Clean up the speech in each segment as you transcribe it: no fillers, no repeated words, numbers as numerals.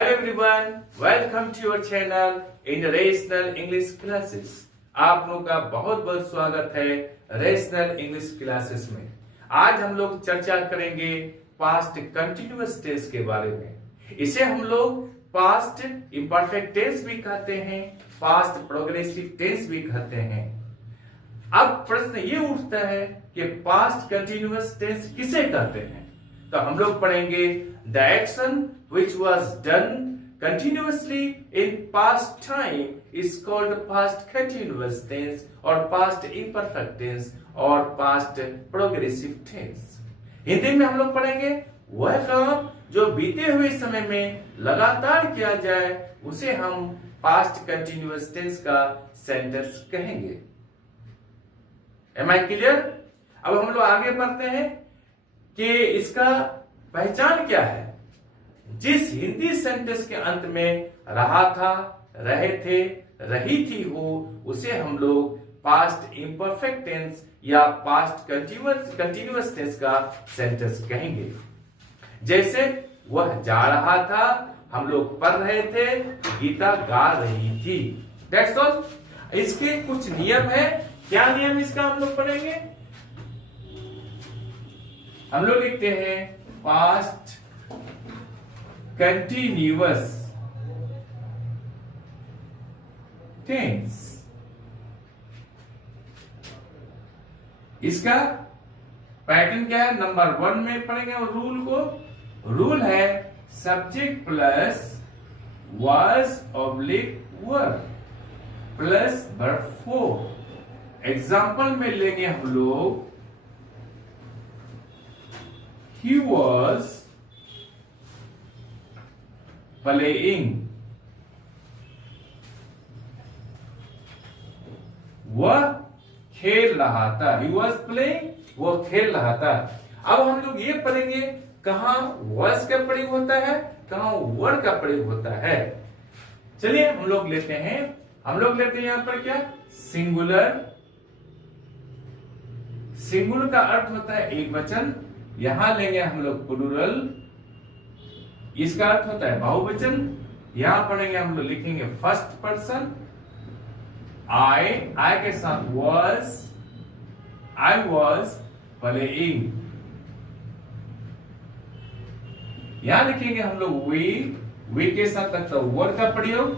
Hello everyone, welcome to your channel International English Classes। आप लोगों का बहुत बहुत स्वागत है रेशनल इंग्लिश क्लासेस में। आज हम लोग चर्चा करेंगे पास्ट कंटिन्यूअस टेंस के बारे में। इसे हम लोग पास्ट इम्परफेक्ट टेंस भी कहते हैं, पास्ट प्रोग्रेसिव टेंस भी कहते हैं। अब प्रश्न ये उठता है कि पास्ट कंटिन्यूअस टेंस किसे कहते हैं। तो हम लोग पढ़ेंगे the action which was done continuously in past time is called past continuous tense और past imperfect tense और past progressive tense। हिंदी में हम लोग पढ़ेंगे वह काम जो बीते हुए समय में लगातार किया जाए उसे हम past continuous tense का सेंटेंस कहेंगे। Am I clear? अब हम लोग आगे बढ़ते हैं कि इसका पहचान क्या है। जिस हिंदी सेंटेंस के अंत में रहा था, रहे थे, रही थी हो उसे हम लोग पास्ट इम्परफेक्ट टेंस या पास्ट कंटिन्यूअस टेंस का सेंटेंस कहेंगे। जैसे वह जा रहा था, हम लोग पढ़ रहे थे, गीता गा रही थी। That's all. इसके कुछ नियम है। क्या नियम इसका हम लोग पढ़ेंगे। हम लोग लिखते हैं पास्ट कंटिन्यूअस टेंस। इसका पैटर्न क्या है, नंबर 1 में पढ़ेंगे और रूल को। रूल है subject plus was oblique verb plus verb 4। Example में लेंगे हम लोग he was playing, वह खेल रहा था। he was playing, वह खेल रहा था। अब हम लोग ये पढ़ेंगे कहां was का प्रयोग होता है, कहां were का प्रयोग होता है। चलिए हम लोग लेते हैं यहां पर क्या, सिंगुलर। सिंगुलर का अर्थ होता है एक वचन। यहां लेंगे हम लोग प्लूरल, इसका अर्थ होता है बहुवचन। यहां पढ़ेंगे हम लोग, लिखेंगे फर्स्ट पर्सन। आई के साथ was, I was playing। यहां लिखेंगे हम लोग we के साथ लगता है were का प्रयोग,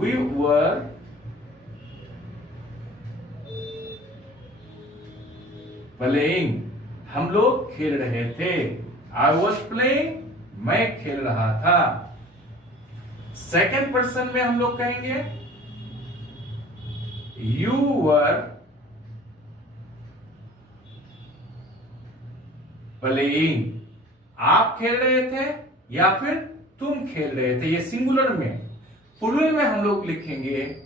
we were playing, हम लोग खेल रहे थे। I was playing, मैं खेल रहा था। सेकेंड पर्सन में हम लोग कहेंगे you were playing, आप खेल रहे थे या फिर तुम खेल रहे थे, ये सिंगुलर में। प्लूरल में हम लोग लिखेंगे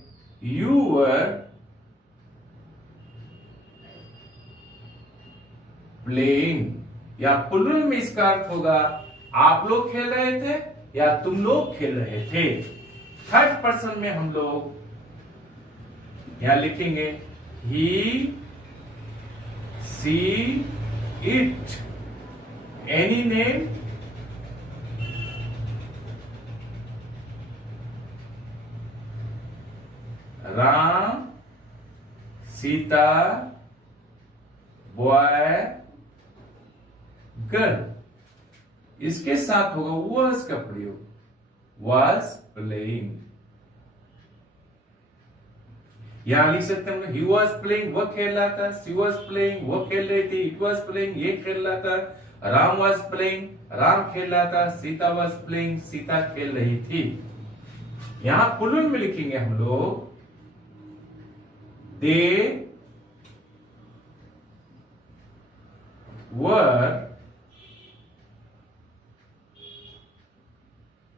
you were प्लेइंग, या प्लूरल में इसका अर्थ होगा आप लोग खेल रहे थे या तुम लोग खेल रहे थे। थर्ड पर्सन में हम लोग यहां लिखेंगे he, she, it, any name, Ram, Sita, boy, girl. इसके साथ होगा was का प्रयोग, was playing। यहां लिख सकते हैं he was playing, वह खेल रहा था। she was playing, वह खेल रही थी। it was playing, ये खेल रहा था। राम was playing, राम खेल रहा था। सीता was playing, सीता खेल रही थी। यहां प्लूरल में लिखेंगे हम लोग they were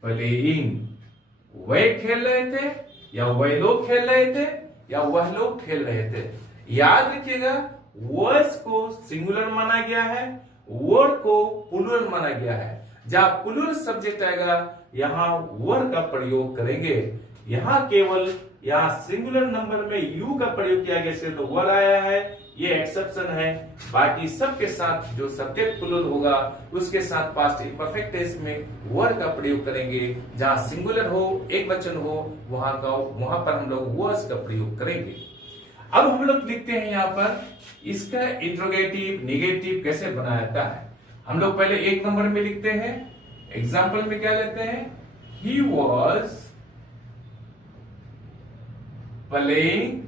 playing, वे खेल रहे थे या वह लोग खेल रहे थे या वह लोग खेल रहे थे। याद रखिएगा was को सिंगुलर माना गया है, were को प्लूरल माना गया है। जहां प्लूरल सब्जेक्ट आएगा यहां were का प्रयोग करेंगे। यहां केवल सिंगुलर नंबर में you का प्रयोग किया गया, तो were आया है, ये एक्सेप्शन है। बाकी सबके साथ जो सब्जेक्ट प्लूरल होगा उसके साथ पास्ट इम्परफेक्ट टेंस में वर का प्रयोग करेंगे। जहां सिंगुलर हो, एक वचन हो, वहां पर हम लोग वर्स का प्रयोग करेंगे। अब हम लोग लिखते हैं यहाँ पर इसका इंट्रोगेटिव नेगेटिव कैसे बनाया जाता है। हम लोग पहले एक नंबर में लिखते हैं। एग्जाम्पल में क्या लेते हैं, ही वॉज प्लेइंग,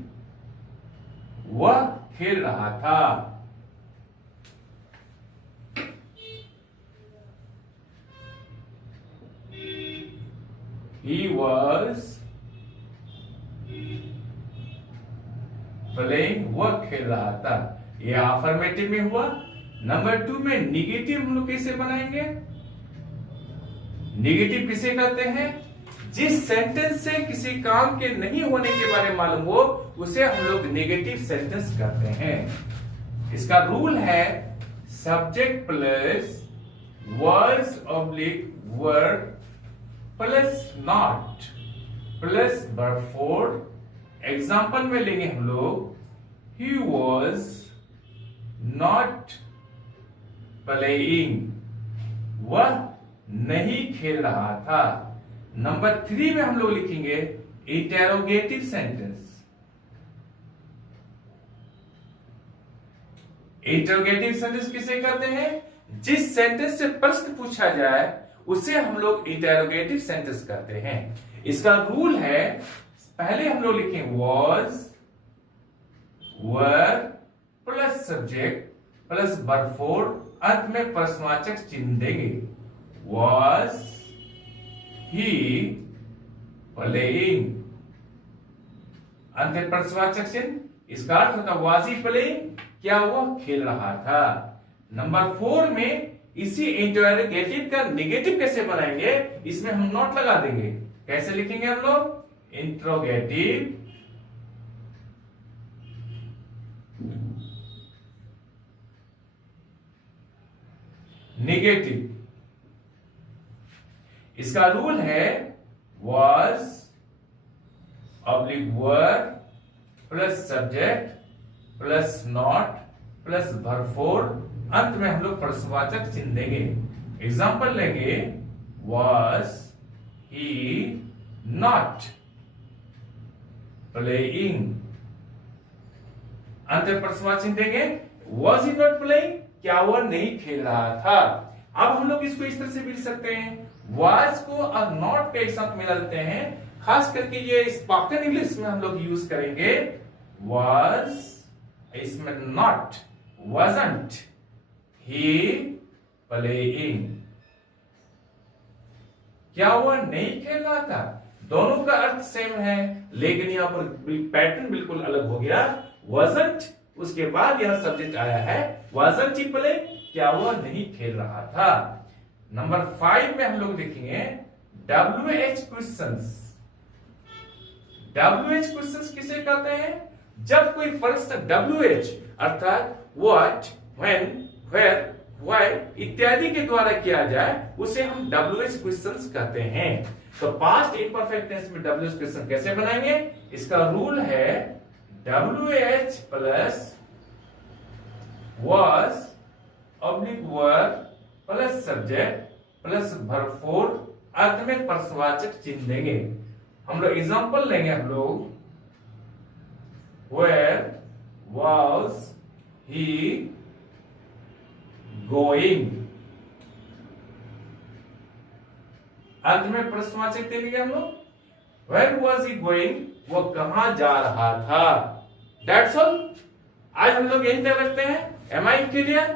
वह खेल रहा था। He was playing, वह खेल रहा था। ये अफर्मेटिव में हुआ। नंबर 2 में निगेटिव हम लोग कैसे बनाएंगे। निगेटिव किसे कहते हैं, जिस सेंटेंस से किसी काम के नहीं होने के बारे में मालूम हो उसे हम लोग नेगेटिव सेंटेंस कहते हैं। इसका रूल है subject plus words oblique word plus not plus verb four. Example में लेंगे हम लोग, ही वॉज नॉट प्लेइंग, वह नहीं खेल रहा था। नंबर 3 में हम लोग लिखेंगे इंटेरोगेटिव सेंटेंस। इंटेरोगेटिव सेंटेंस किसे कहते हैं, जिस सेंटेंस से प्रश्न पूछा जाए उसे हम लोग इंटेरोगेटिव सेंटेंस कहते हैं। इसका रूल है, पहले हम लोग लिखेंगे was, were plus subject plus verb four, अंत में प्रश्नवाचक चिन्ह देंगे। वॉज ही प्लेइंग, अंत में प्रश्नवाचक चिन्ह। इसका अर्थ होता वॉज ही प्लेइंग, क्या वह खेल रहा था। नंबर 4 में इसी इंटरोगेटिव का नेगेटिव कैसे बनाएंगे, इसमें हम नॉट लगा देंगे। कैसे लिखेंगे हम लोग, इंट्रोगेटिव नेगेटिव। इसका रूल है was oblique were plus subject plus not plus verb four, अंत में हम लोग प्रश्नवाचक चिन्ह देंगे। एग्जाम्पल लेंगे, वॉज ही नॉट प्लेइंग, अंत में प्रश्नवाचक देंगे। वॉज ही नॉट प्लेइंग, क्या वह नहीं खेल रहा था। अब हम लोग इसको इस तरह से भी लिख सकते हैं, वॉज को और नॉट के एक साथ मिला देते हैं। खास करके ये स्पोकन इंग्लिश में हम लोग यूज करेंगे। वॉज, इसमें नॉट, wasn't he playing, क्या वह नहीं खेल रहा था। दोनों का अर्थ सेम है, लेकिन यहां पर पैटर्न बिल्कुल अलग हो गया। wasn't, उसके बाद यहां सब्जेक्ट आया है wasn't he playing, क्या वह नहीं खेल रहा था। नंबर 5 में हम लोग देखेंगे WH क्वेश्चंस। WH क्वेश्चंस किसे कहते हैं, जब कोई प्रश्न WH अर्थात व्हाट, व्हेन, वेयर, व्हाई इत्यादि के द्वारा किया जाए उसे हम WH क्वेश्चंस कहते हैं। तो पास्ट इम्परफेक्ट टेंस में WH क्वेश्चन कैसे बनाएंगे, इसका रूल है WH plus was oblique were plus subject plus verb four, अंत में प्रश्नवाचक चिन्ह देंगे। हम लोग एग्जांपल लेंगे, हम लोग where was he going, अंत में प्रश्नवाचक देंगे हम लोग। where was he going, वो कहां जा रहा था। That's all। आज हम लोग यही तक रखते हैं। Am I clear?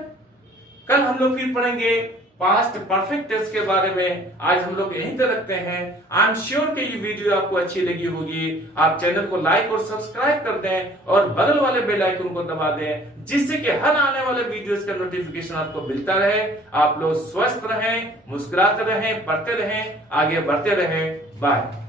कल हम लोग फिर पढ़ेंगे पास्ट परफेक्ट टेंस के बारे में। आज हम लोग यहीं तक रखते हैं। आई एम श्योर कि ये वीडियो आपको अच्छी लगी होगी। आप चैनल को लाइक और सब्सक्राइब कर दें और बगल वाले बेल आइकन को दबा दें, जिससे कि हर आने वाले वीडियोस का नोटिफिकेशन आपको मिलता रहे। आप लोग स्वस्थ रहें, मुस्कुराते रहें, पढ़ते रहें, आगे बढ़ते रहें। बाय।